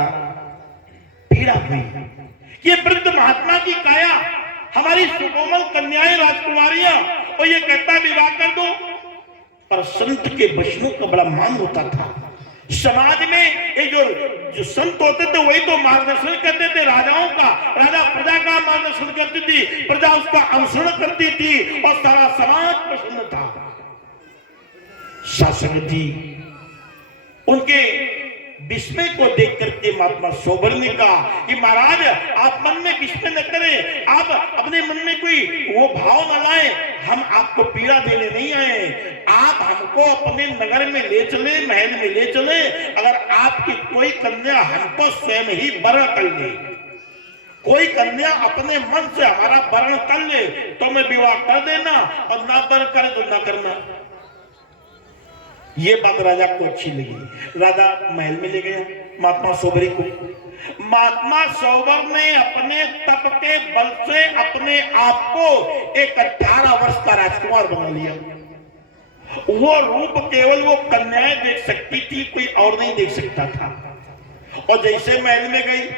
पीड़ा हुई, ये वृद्ध महात्मा की काया, हमारी सुकोमल कन्याएं, राजकुमारियां, और ये कहता विवाह कर दो। पर संत के वचनों का बड़ा मान होता था। समाज में एक जो संत होते थे वही तो मार्गदर्शन करते थे राजाओं का। राजा प्रजा का मार्गदर्शन करती थी, प्रजा उसका अनुसरण करती थी और सारा समाज प्रसन्न था। शासक जी उनके विस्मय को देख करके महात्मा सोबर ने कहा कि महाराज आप मन में विस्मय न करें, आप अपने मन में कोई वो भाव न लाए, हम आपको पीड़ा देने नहीं आए, आप हमको अपने नगर में ले चले, महल में ले चले, अगर आपकी कोई कन्या हमको स्वयं ही वरण कर ले, कोई कन्या अपने मन से हमारा वरण कर ले तो मैं विवाह कर देना, और ना वरण करे तो ना करना। ये बात राजा को अच्छी लगी। राजा महल में ले गया महात्मा सोबरी को। महात्मा सोबर ने अपने तप के बल से अपने आप को एक 18 वर्ष का राजकुमार बना लिया। वो रूप केवल वो कन्याएं देख सकती थी, कोई और नहीं देख सकता था। और जैसे महल में गई,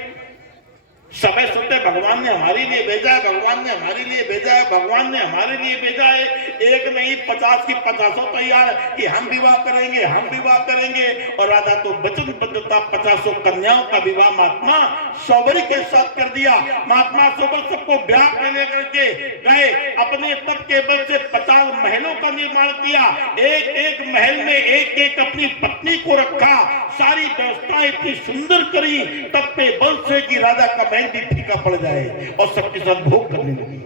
समय सोते भगवान ने हमारे लिए भेजा है, भगवान ने हमारे लिए भेजा है, भगवान ने हमारे लिए भेजा है। एक नहीं 50 की 50 तैयार कि हम विवाह करेंगे, हम विवाह करेंगे। और राजा तो वचनबद्धता 50 कन्याओं का विवाह महात्मा सोबरी के साथ कर दिया। महात्मा सोबर सबको ब्याह करने करके गए, अपने तप के बल से 50 महलों का निर्माण किया। एक एक महल में एक एक अपनी पत्नी को रखा, सारी व्यवस्था इतनी सुंदर करी तप के बल से कि राजा का महल भी फीका पड़ जाए और सबके साथ भोग करने लगी।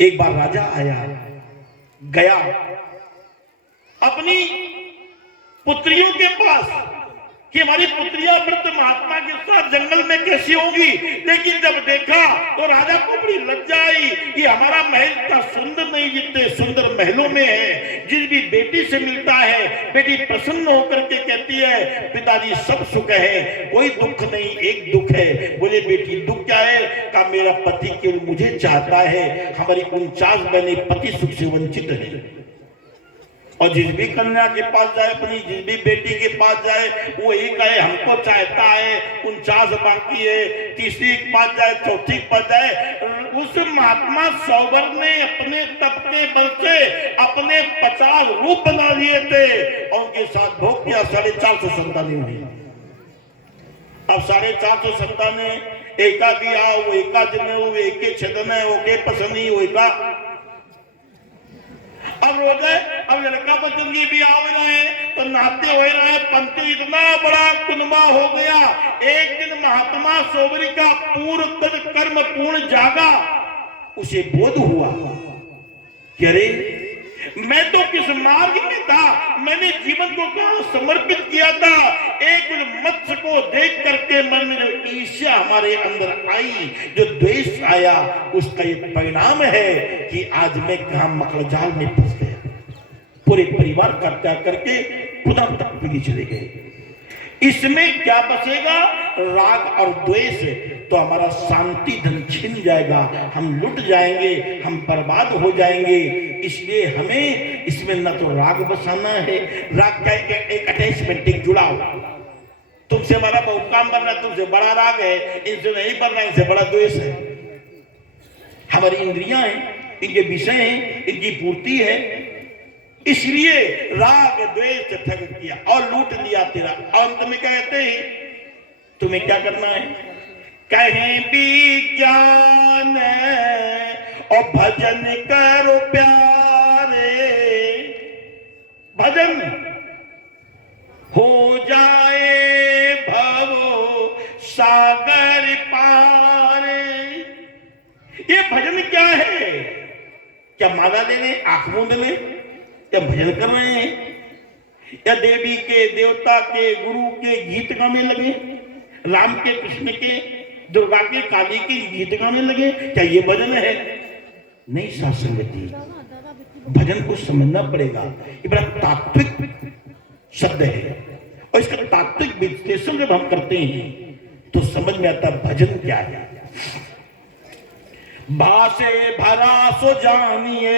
एक बार राजा आया गया अपनी पुत्रियों के पास कि हमारी पुत्रियां वृद्ध महात्मा के साथ जंगल में कैसी होंगी, लेकिन जब देखा तो राजा को बड़ी लज्जा आई कि हमारा महल इतना सुंदर नहीं जितने सुंदर महलों में है। जिस भी बेटी से मिलता है बेटी प्रसन्न होकर के कहती है पिताजी सब सुख है, कोई दुख नहीं, एक दुख है। बोले बेटी दुख क्या है? का मेरा पति केवल मुझे चाहता है, हमारी 49 बहनें पति सुख से वंचित है। और जिस भी कन्या के पास जाए, अपनी जिस भी बेटी के पास जाए, वो यही कहे हमको चाहता है, 49 बाकी है, तीसरी के पास जाए, चौथी के पास जाए। उस महात्मा सोबर ने अपने तप के बल से अपने 50 रूप बना लिए थे और उनके साथ भोग किया। 450 संतानें हुई। अब 450 संतानें, एका भी आओ, एका जन हो, एके छदन है, ओके पसंदी हो, एका अब रोज है। अब लड़का बच्चन की भी आ रहे तो नहाते हो रहे, पंथी इतना बड़ा कुनबा हो गया। एक दिन महात्मा सोबरी का पूर्ण कर्म पूर्ण जागा, उसे बोध हुआ कि अरे मैं तो किस मार्ग में था, मैंने जीवन को कहां समर्पित किया था। एक मत्स्य को देख करके मन में जो ईर्ष्या हमारे अंदर आई, जो द्वेष आया, उसका ये परिणाम है कि आज मैं कहां मकड़जाल में फंस गया। पूरे परिवार का त्याग करके खुदा तक भी चले गए। इसमें क्या बचेगा? राग और द्वेष। तो हमारा शांति धन छिन जाएगा, हम लुट जाएंगे, हम बर्बाद हो जाएंगे। इसलिए हमें इसमें न तो राग बसाना है, राग क्या एक अटैचमेंट, एक जुड़ाव। तुमसे हमारा बहुत काम बनना है, तुमसे बड़ा राग है, इनसे नहीं बनना, इनसे बड़ा द्वेष है। हमारी इंद्रियां हैं, इनके विषय हैं, इनकी पूर्ति है, इसलिए राग द्वेष ठग किया और लूट लिया तेरा। और अंत में कहते हैं तुम्हें क्या करना है? कहीं भी ज्ञान और भजन करो प्यारे, भजन हो जाए भवो सागर पारे। ये भजन क्या है? क्या माला लेने, आंख मूंद ले, या भजन कर रहे हैं, या देवी के, देवता के, गुरु के गीत गाने लगे, राम के, कृष्ण के, दुर्गा के, काली के गीत गाने लगे? क्या ये भजन है? नहीं सासंगति, भजन को समझना पड़ेगा। ये बड़ा तात्विक शब्द है और इसका तात्विक विश्लेषण जब हम करते हैं तो समझ में आता भजन क्या है। भाषे भरा सो जानिए,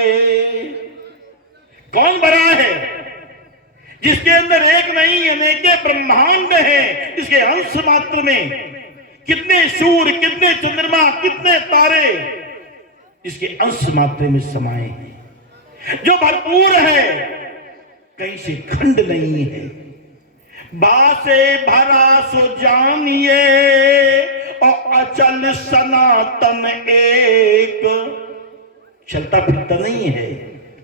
कौन भरा है? जिसके अंदर एक नहीं अनेके ब्रह्मांड है, जिसके अंश मात्र में कितने सूर्य, कितने चंद्रमा, कितने तारे इसके अंश मात्र में समाये हैं। जो भरपूर है, कहीं से खंड नहीं है। बा से भरा सो जानिए और अचल सनातन एक, चलता फिरता नहीं है,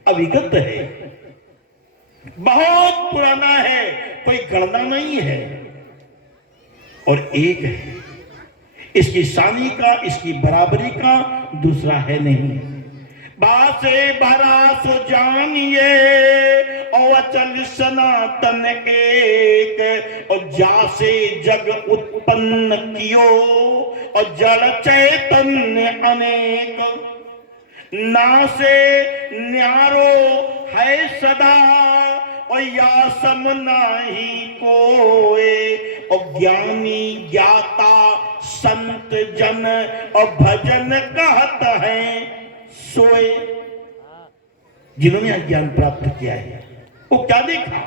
अविगत है, बहुत पुराना है, कोई गणना नहीं है, और एक है। इसकी सानी का, इसकी बराबरी का दूसरा है नहीं। बासे भरा सो जानिए और अचल सनातन एक, और जासे जग उत्पन्न कियो और जल चैतन्य अनेक, ना से न्यारो है सदा और या सम नाही कोए, और ज्ञानी ज्ञाता संत जन और भजन कहत है सोए। जिन्होंने अज्ञान प्राप्त किया है वो क्या देखा?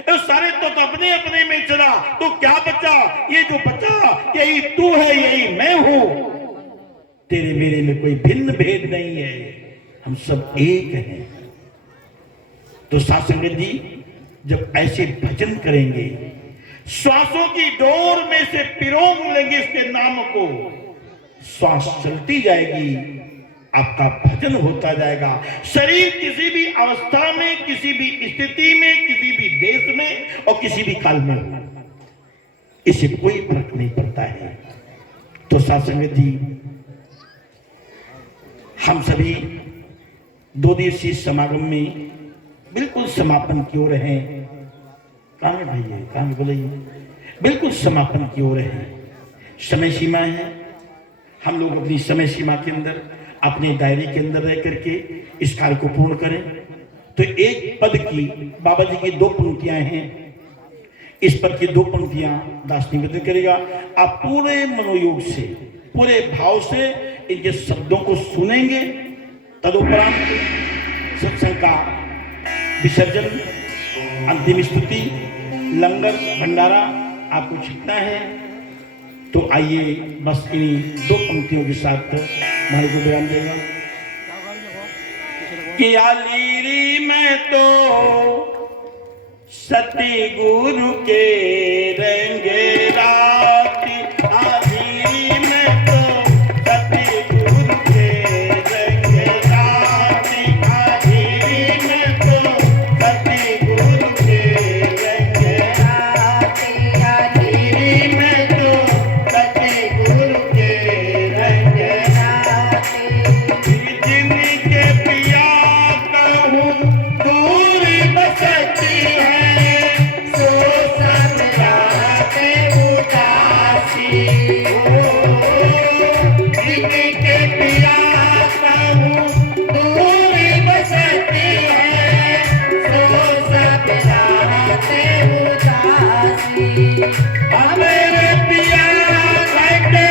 ये सारे तो अपने अपने में चला, तो क्या बचा? ये जो बचा यही तू है, यही मैं हूं। तेरे मेरे में कोई भिन्न भेद नहीं है, हम सब एक हैं। तो साथ संगत जी, जब ऐसे भजन करेंगे, श्वासों की डोर में से पिरोम लेंगे इसके नाम को, श्वास चलती जाएगी, आपका भजन होता जाएगा। शरीर किसी भी अवस्था में, किसी भी स्थिति में, किसी भी देश में और किसी भी काल में, इससे कोई फर्क नहीं पड़ता है। तो साथ संगत जी, हम सभी 2 दिवसीय समागम में बिल्कुल समापन की ओर हैं। कहाँ है भाई, कहाँ है बोलिए? बिल्कुल समापन की ओर है। समय सीमा है, हम लोग अपनी समय सीमा के अंदर, अपने दायरे के अंदर रह करके इस कार्य को पूर्ण करें। तो एक पद की बाबा जी की 2 पंक्तियां हैं, इस पद की 2 पंक्तियां दास निवेदन करेगा। आप पूरे मनोयोग से, पूरे भाव से इनके शब्दों को सुनेंगे। तदुपरांत सत्संग का विसर्जन, अंतिम स्तुति, लंगर, भंडारा आपको छिपना है। तो आइए बस इन 2 पंक्तियों के साथ हमारे को बयान देगा कि आलीरी में तो सती गुरु के रंगे राती, आलीरी में तो सती गुरु के रंगे राती, आलीरी में तो सती गुरु के रंगे राती, आलीरी में तो सती गुरु के रंगे राती, जिनके पिया कहूँ दूर बसती है, सो सब राते उदासी, जिनके पिया कहूँ दूर बसती है, सो सब राते उदासी, मेरे पिया बैठे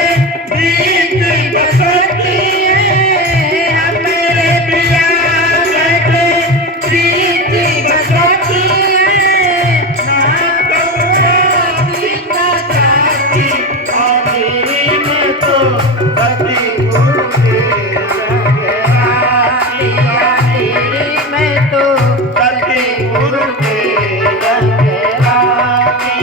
बीच बसती है, मेरे पिया बैठे बीच बसती है, ना कहूँ सीता जाती, आखिरी में तो सती गुरु के रंगे राती, आखिरी में तो सती गुरु के रंगे राती।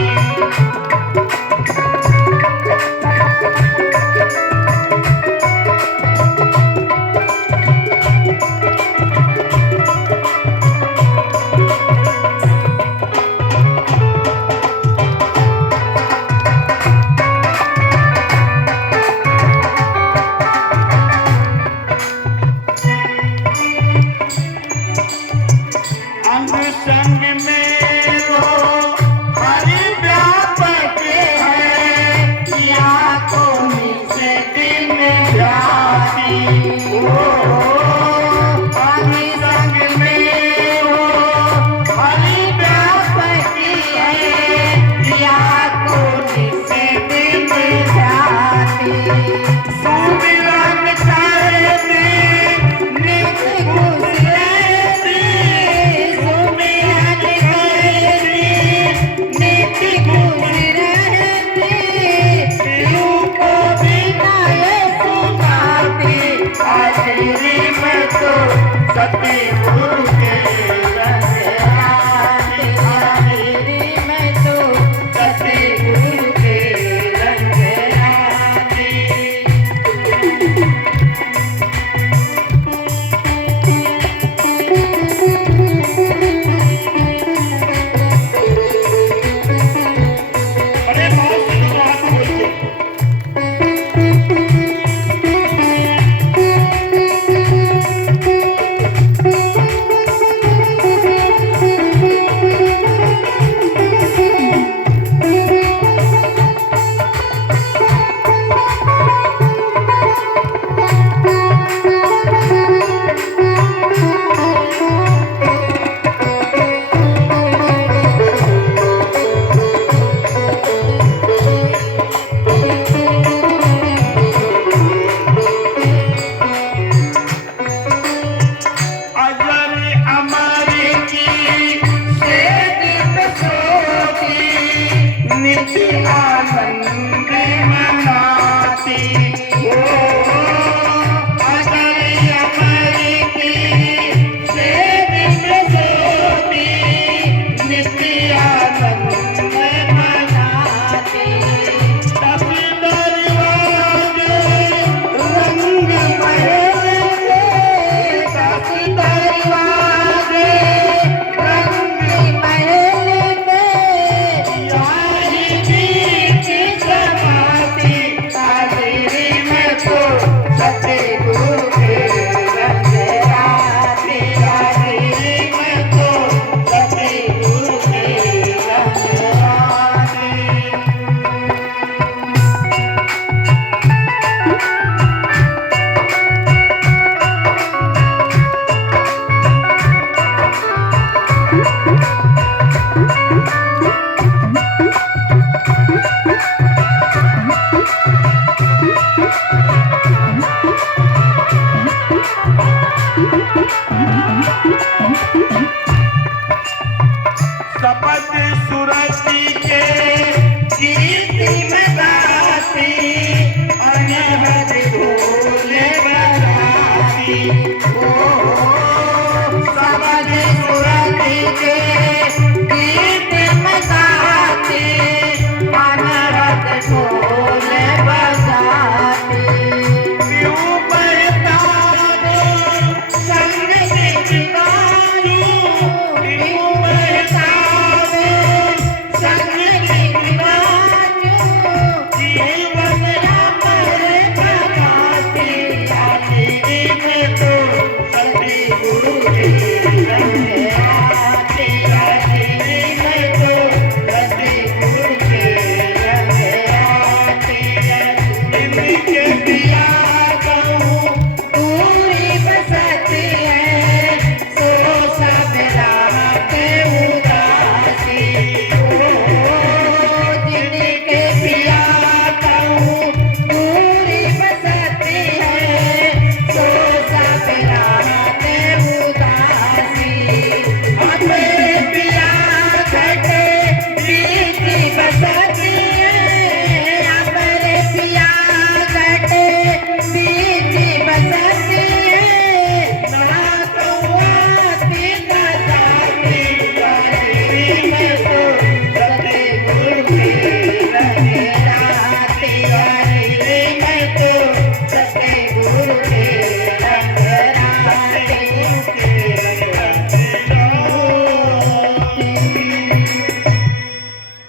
अंग संग में वो हरि व्यापक है, या कोई से दिन जाती, अंग संग में वो हरि व्यापक है, या कोई से दिन जाती, सुमिरन करती नित खुश रहती, सुमिरन करती नित खुश रहती, यूं को बिना ये सुनाती, आखिरी मैं तो सतगुरु के रंग रानी मैं तो सतगुरु के रंग रानी। अरे बहुत से लोग हाथ बोलते शपथ सुरति के कीर्ति में गाती अनहद ढोले बजाती। शपथ सुरति के कीर्ति में गाती अनहद ढोल बजाती। क्यों बहता संग दिखलाऊं, क्यों बहता संग दिखलाऊं, जीवन अमर बनाती आखिरी में तो सतगुरु के रंग आती। आखिरी में तो सतगुरु के रंग आती। इनके पिया कहूँ पूरी बसती है सो सब रात उदासी। जिनके पिया कहूँ पूरी बसती है सो सब रात उदासी। अपने पिया घटे बीच बसती है अपने पिया घटे बीच बसती है ना तो आती न जाती। आखिरी में तो सतगुरु के रंग राती। आखिरी में तो सतगुरु के रंग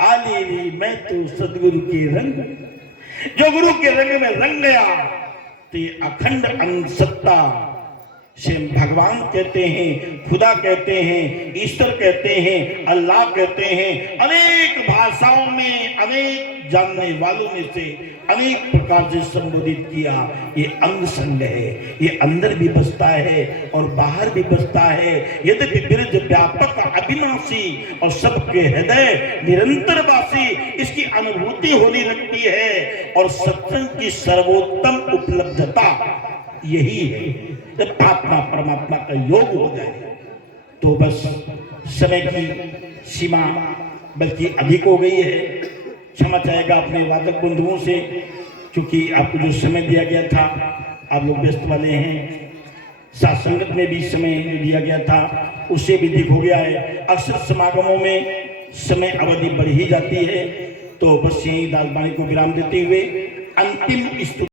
आली मैं तो सदगुरु के रंग, जो गुरु के रंग में रंग गया तो ये अखंड अंग सत्ता स्वयं भगवान कहते हैं, खुदा कहते हैं, ईश्वर कहते हैं, अल्लाह कहते हैं। अनेक भाषाओं में अनेक जानने वालों में से अनेक प्रकार से संबोधित किया। ये अंग संग है, ये अंदर भी बसता है और बाहर भी बसता है। यद्यपि बिरज व्यापक अविनाशी और सबके हृदय निरंतर वासी, इसकी अनुभूति होने लगती है। और सत्संग की सर्वोत्तम उपलब्धता यही है, जब आत्मा परमात्मा का योग हो जाए। तो बस समय की सीमा बल्कि अधिक हो गई है। क्षमा चाहेगा अपने वादक बंधुओं से, क्योंकि आपको जो समय दिया गया था आप लोग व्यस्त वाले हैं। सत्संगत में भी समय जो दिया गया था उससे भी अधिक हो गया है। अक्सर समागमों में समय अवधि बढ़ ही जाती है। तो बस यही दास वाणी को विराम देते हुए अंतिम स्तुति